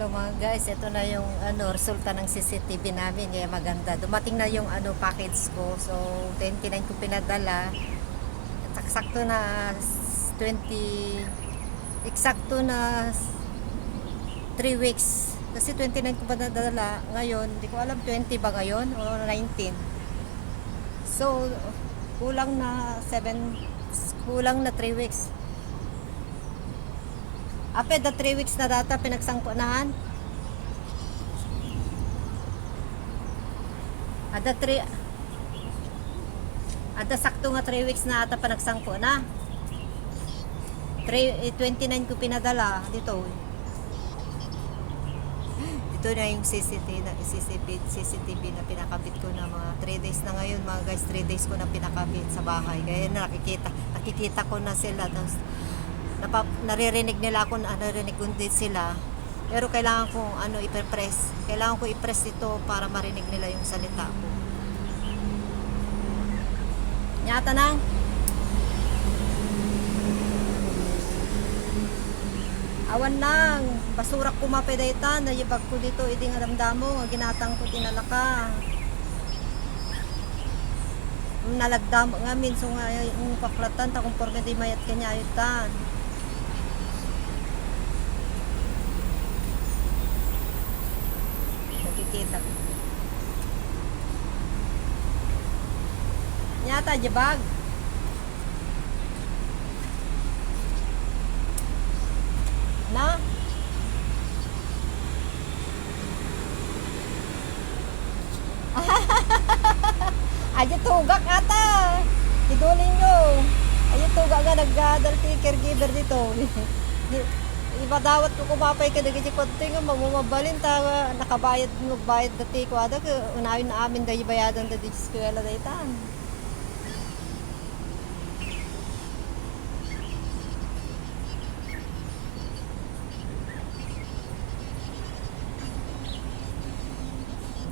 Hello mga guys, ito na yung resulta ng CCTV namin. Kaya maganda. Dumating na yung package ko. So 29 ko pinadala. At eksakto na 20 eksakto na 3 weeks. Kasi 29 ko pinadala ngayon. Hindi ko alam 20 ba ngayon o 19. So kulang na 3 weeks. After the 3 weeks na data pinagsangkunahan. Ada sakto nga 3 weeks na ata panagsangko na. 29 ko pinadala dito. Ito na yung CCTV na pinakabit ko na mga 3 days na ngayon mga guys. 3 days ko na pinakabit sa bahay. Kaya nakikita ko na sila. Tapos naririnig nila ako, naririnig ko din sila. Pero kailangan kong i-press. Kailangan ko i-press ito para marinig nila yung salita ko. Nyata nang. Awan nang. Basurak ko mapedaytan. Nayibag ko dito. Idi nga damdamo. Ginatang ko tinalaka. Nalagdamo nga minso nga yung paklatan. Takong porga di mayat kanya ayutan. Nakikita ko. Nyata jebag. Na? Aja tugak ata. Idulin nyo. Aja tugak nga nagdalti caregiver dito. Ibadawat ko kumapay ka dagiti konti nga mabumabalin ta nakabayad magbayad dati ko ada unawin na amin dahi bayadan da di eskwela daytan.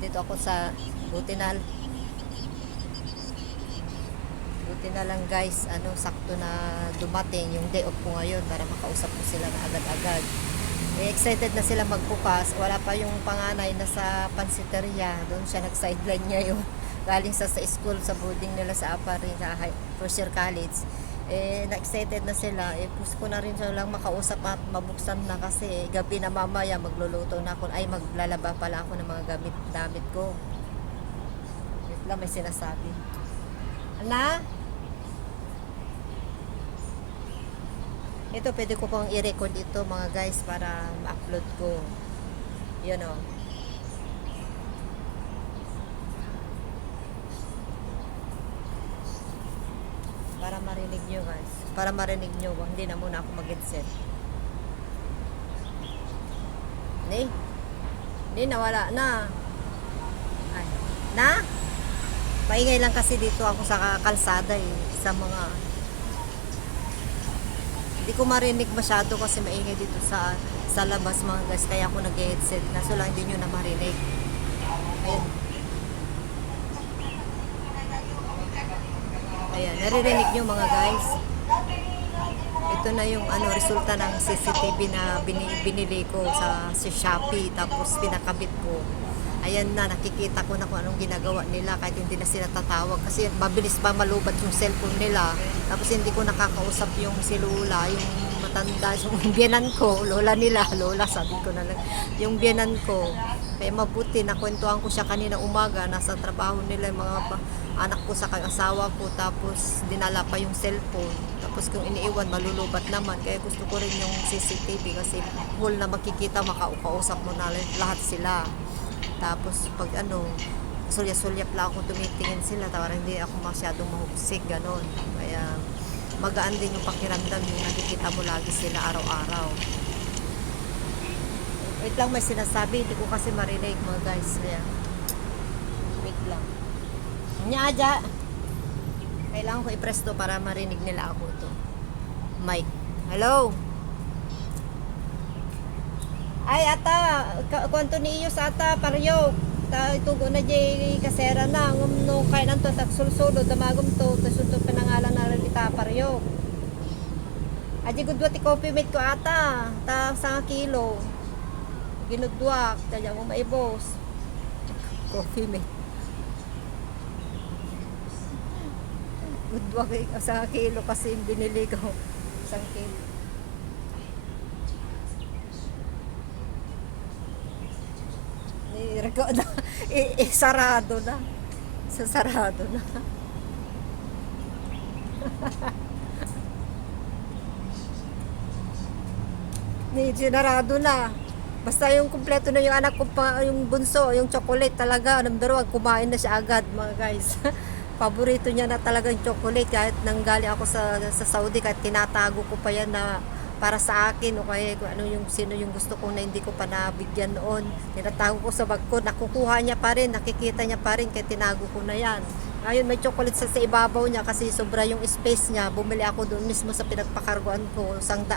Dito ako sa Butinal. Buti na lang guys, sakto na dumating yung day off ko ngayon para makausap ko sila na agad-agad. Excited na sila magbukas. Wala pa yung panganay na sa pansiteria. Doon siya nag-sideline niya yung galing sa school, sa boarding nila sa Aparin, sa first year college. Na-excited na sila. Gusto ko na rin sila lang makausap at mabuksan na kasi gabi na mamaya magluluto na ako. Ay, maglalaba pala ako ng mga damit ko. Wait lang, may sinasabi. Ana? Ito pwede ko pong i-record ito mga guys para ma-upload ko. Yun o. Para marinig nyo guys. Para marinig nyo. Hindi na muna ako mag-headset. Hindi, nawala na. Ay. Na? Maingay lang kasi dito ako sa kalsada sa mga hindi ko marinig masyado kasi maingay dito sa labas mga guys, kaya ako nag-headset na so lang hindi nyo na marinig. Ayan, naririnig nyo mga guys. Ito na yung resulta ng CCTV na binili ko sa Shopee, tapos pinakabit ko. Ayan na, nakikita ko na kung anong ginagawa nila kahit hindi na sila tatawag kasi mabilis pa malubat yung cellphone nila. Tapos hindi ko nakakausap yung si Lola, yung matanda, yung biyanan ko, lola nila, lola sabi ko na lang, yung biyanan ko. Kaya mabuti, nakwentuhan ko siya kanina umaga, nasa trabaho nila yung mga anak ko sa asawa ko, tapos dinala pa yung cellphone. Tapos kung iniiwan, malulubat naman. Kaya gusto ko rin yung CCTV kasi whole na makikita, makakausap mo na lahat sila. Tapos pag sulyap-sulyap lang ako tumitingin sila, tawara hindi ako masyadong mahugsik, ganon. Kaya magaan din yung pakiramdam yung nakikita mo lagi sila araw-araw. Wait lang, may sinasabi, hindi ko kasi marinig mga guys. Kaya wait lang. Nyaja, kailangan ko i-press to para marinig nila ako to. Mic. Hello? Ay ata, kwanto ni iyo sa ata paryo. Itugo na jay kasera na no kay nanto taksulsulo damagom to tasunto pinangalan na kita paryo. Aji gudwa ti coffee mate ko ata ta 1 kilo. ginudwak, kaya mo maibos. Coffee mate. Gudwak sa kilo kasi yung binili ko. Isang kilo. Record na. Sarado na. Sarado na. Sinarado na. Basta yung kumpleto na yung anak ko pa, yung bunso, yung chocolate talaga. Number 1, kumain na siya agad mga guys. Paborito niya na talaga yung chocolate kahit nanggali ako sa Saudi, kahit tinatago ko pa yan na para sa akin o kaya kung ano yung sino yung gusto ko na hindi ko pa nabigyan noon. Tinatago ko sa bag ko, nakukuha niya pa rin, nakikita niya pa rin kaya tinago ko na yan. Ngayon may chocolate sa ibabaw niya kasi sobra yung space niya. Bumili ako doon mismo sa pinagpakarguan ko, $100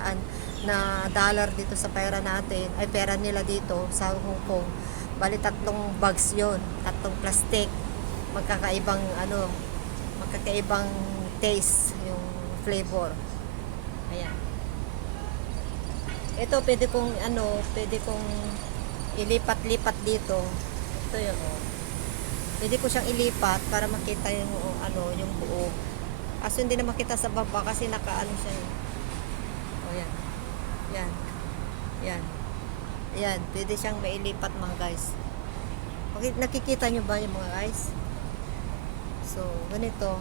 na dollar dito sa pera natin, ay pera nila dito sa Hong Kong. Bali 3 bags yon, 3 plastic. Magkakaibang magkakaibang taste yung flavor. Ayan. Ito pwede kong ilipat-lipat dito. Ito yun, oh. Pwede ko siyang ilipat para makita yung yung buo. Kaso hindi na makita sa baba kasi nakaano siya. Oh, yan. Yan. Yan. Yan, pwede siyang mailipat mga guys. Nakikita nyo ba yung mga guys? So, ganito.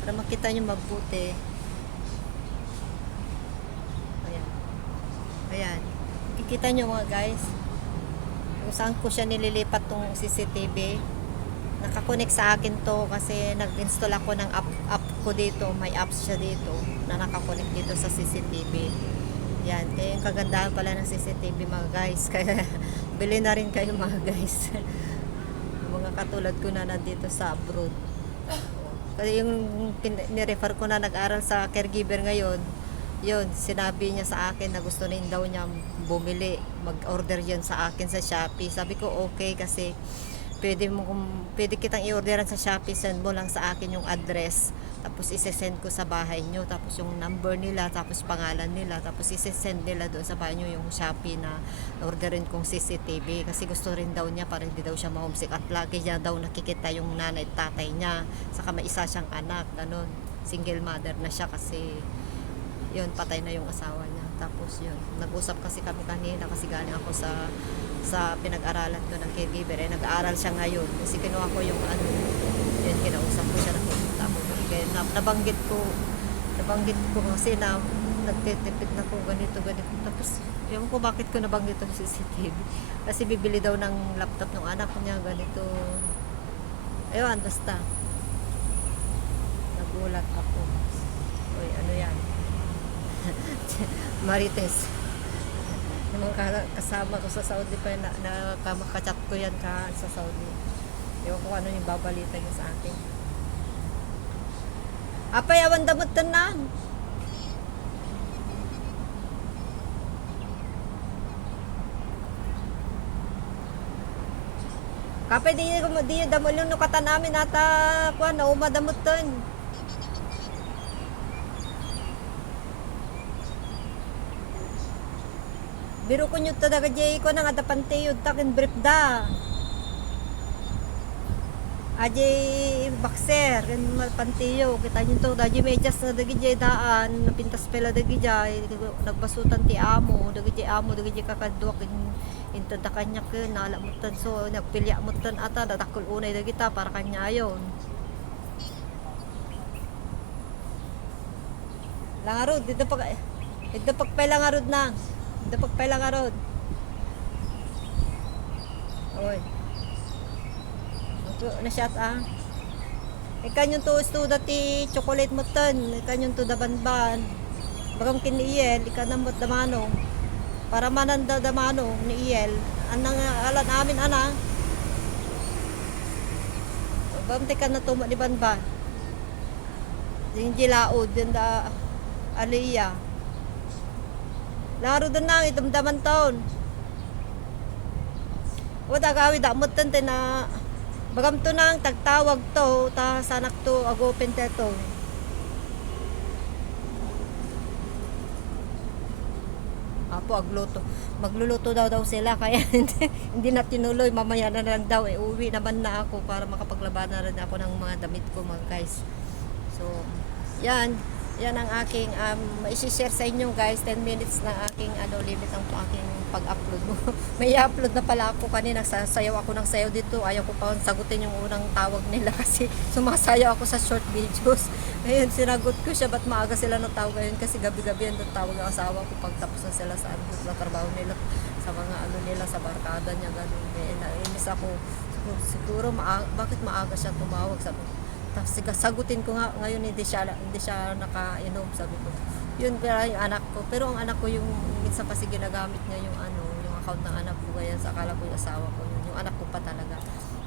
Para makita nyo mabuti. Ayan. Ayan. Nakikita nyo mga guys. Kung saan ko siya nililipat tong CCTV. Nakakonect sa akin to kasi nag-install ako ng app ko dito. May apps siya dito na nakakonect dito sa CCTV. Yan. Kaya yung kagandahan pala ng CCTV mga guys. Kaya bili na rin kayo mga guys. Mga katulad ko na nandito sa abroad. Kasi yung nirefer ko na nag-aral sa caregiver ngayon, yun, sinabi niya sa akin na gusto rin daw niya bumili, mag-order yan sa akin sa Shopee. Sabi ko okay kasi pwede kitang i-orderan sa Shopee, send mo lang sa akin yung address, tapos ise-send ko sa bahay nyo, tapos yung number nila, tapos pangalan nila, tapos ise-send nila doon sa bahay nyo yung Shopee na orderin kong CCTV kasi gusto rin daw niya para hindi daw siya ma-homesick at lagi niya daw nakikita yung nanay at tatay niya, saka may isa siyang anak, ganun, single mother na siya kasi yun, patay na yung asawa niya. Tapos yun, nag-usap kasi kami kanina kasi galing ako sa pinag-aralan ko ng caregiver. Nag-aaral siya ngayon kasi kinuha ko yung yun, kinausap ko siya na pumunta ako. Kaya nabanggit ko kasi na nagtitipid na ko ganito. Tapos yung ko bakit ko nabanggit yung CCTV kasi bibili daw ng laptop ng anak niya ganito. Ayun, basta nagulat ako. Uy, ano yan? Marites, yung mga kasama ko sa Saudi pa na makachat ko yan sa Saudi. Ewan ko ano yung babalita niya sa akin. Apay awan damot na. Kapay di damol yung nukatan namin ata kuan na umadamot ton. Biro ko nyo talaga jay ko nang adapante yun takin brief da. Ajay boxer kan pantiyo kita nyo to daji medyas na dagi jay daan napintas pela dagi jay nagbasutan ti amo dagi jay kakadwak into da kanya ke nalamutan so nagpilya mutan ata datakol unay dagi ta para kanya ayon. Langarod dito pag langarod na. Dapat pa lang arod. Oy. Na shot Ikan yung to estuda ti chocolate mo tan. Ikan yung to dabanban. Bagang kiniyel, ikan namot damano. Para mananda damano ni iyel. Anang alan amin ana. Bamte ka na tumo ni banban. Yung jilaod, yung da aliya. Laro doon na, itamdaman taon. Wada gawi damot tante na bagam to nang tagtawag to, ta sanak to agopen teto. po magluluto daw sila kaya hindi na tinuloy, mamaya na lang daw uwi naman na ako para makapaglaba na rin ako ng mga damit ko mga guys. So yan ang aking i-share sa inyo guys. 10 minutes na aking limit ang aking pag-upload mo. May upload na pala ako kanina, sayaw ako ng sayaw dito. Ayaw ko pa sagutin yung unang tawag nila kasi sumasayaw ako sa short videos. Ngayon sinagot ko siya, ba't maaga sila natawag ngayon kasi gabi-gabi yan tawag ang asawa ko pag tapos na sila sa trabaho nila, sa mga nila sa barkada niya ganun. Nainis ako siguro bakit maaga siya tumawag, sabi ko. Tapos sagutin ko nga ngayon hindi siya nakainom, sabi ko. Yun pala yung anak ko. Pero ang anak ko yung minsan kasi ginagamit niya yung yung account ng anak ko, kaya sa akala ko yung asawa ko yun. Yung anak ko pa talaga.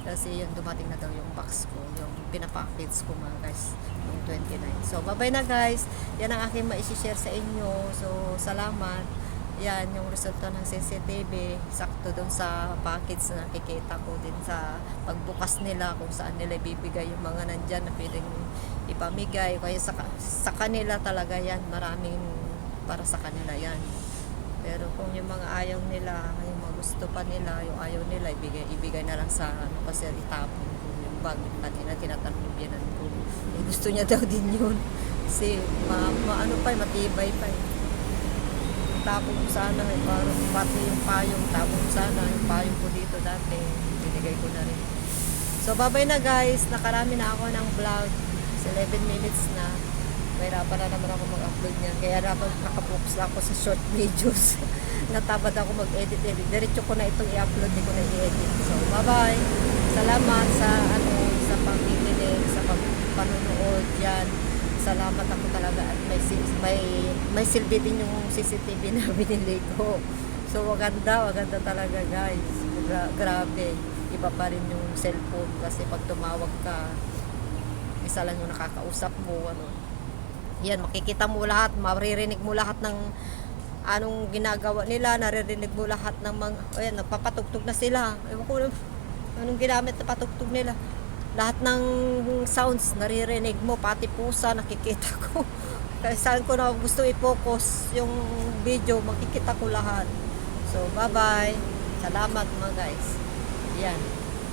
Kasi yun dumating na daw yung box ko, yung pinapackage ko mga guys yung 29. So bye na guys. Yan ang aking ma-share sa inyo. So salamat. Yan yung resulta ng CCTV, sakto doon sa package na nakikita ko din sa pagbukas nila kung saan nila ibibigay yung mga nandyan na pwedeng ipamigay. Kaya sa kanila talaga yan, maraming para sa kanila yan. Pero kung yung mga ayaw nila, yung mga gusto pa nila, yung ayaw nila, ibigay na lang sa kasi itapon ko yung bag. Kanina tinatanong yung biyanan ko, gusto niya daw din yun kasi matibay pa tapon ko sana parang pati yung payong, tapon ko sana yung payong ko dito dati, binigay ko na rin. So bye na guys, nakarami na ako ng vlog, 11 minutes na, mahirapan na naman ako mag-upload niyan, kaya dapat nakapokus na ako sa short videos. Natabad ako mag-edit, diretso ko na itong i-upload, hindi ko na i-edit. So bye, salamat sa sa pagkikinig, sa panonood yan. Salamat ako talaga at may silbi din yung CCTV na binili ko. So maganda talaga guys. Grabe. Iba pa rin yung cellphone kasi pag tumawag ka, isa lang yung nakakausap mo Yan, makikita mo lahat, maririnig mo lahat ng anong ginagawa nila, naririnig mo lahat ng mga nagpapatugtog na sila. Ewan ko anong ginamit na patugtog nila. Lahat ng sounds naririnig mo, pati pusa nakikita ko. Kaya saan ko na gusto i-focus yung video, makikita ko lahat. So bye, salamat mga guys. Yan,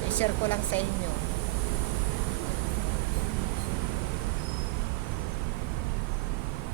i-share ko lang sa inyo.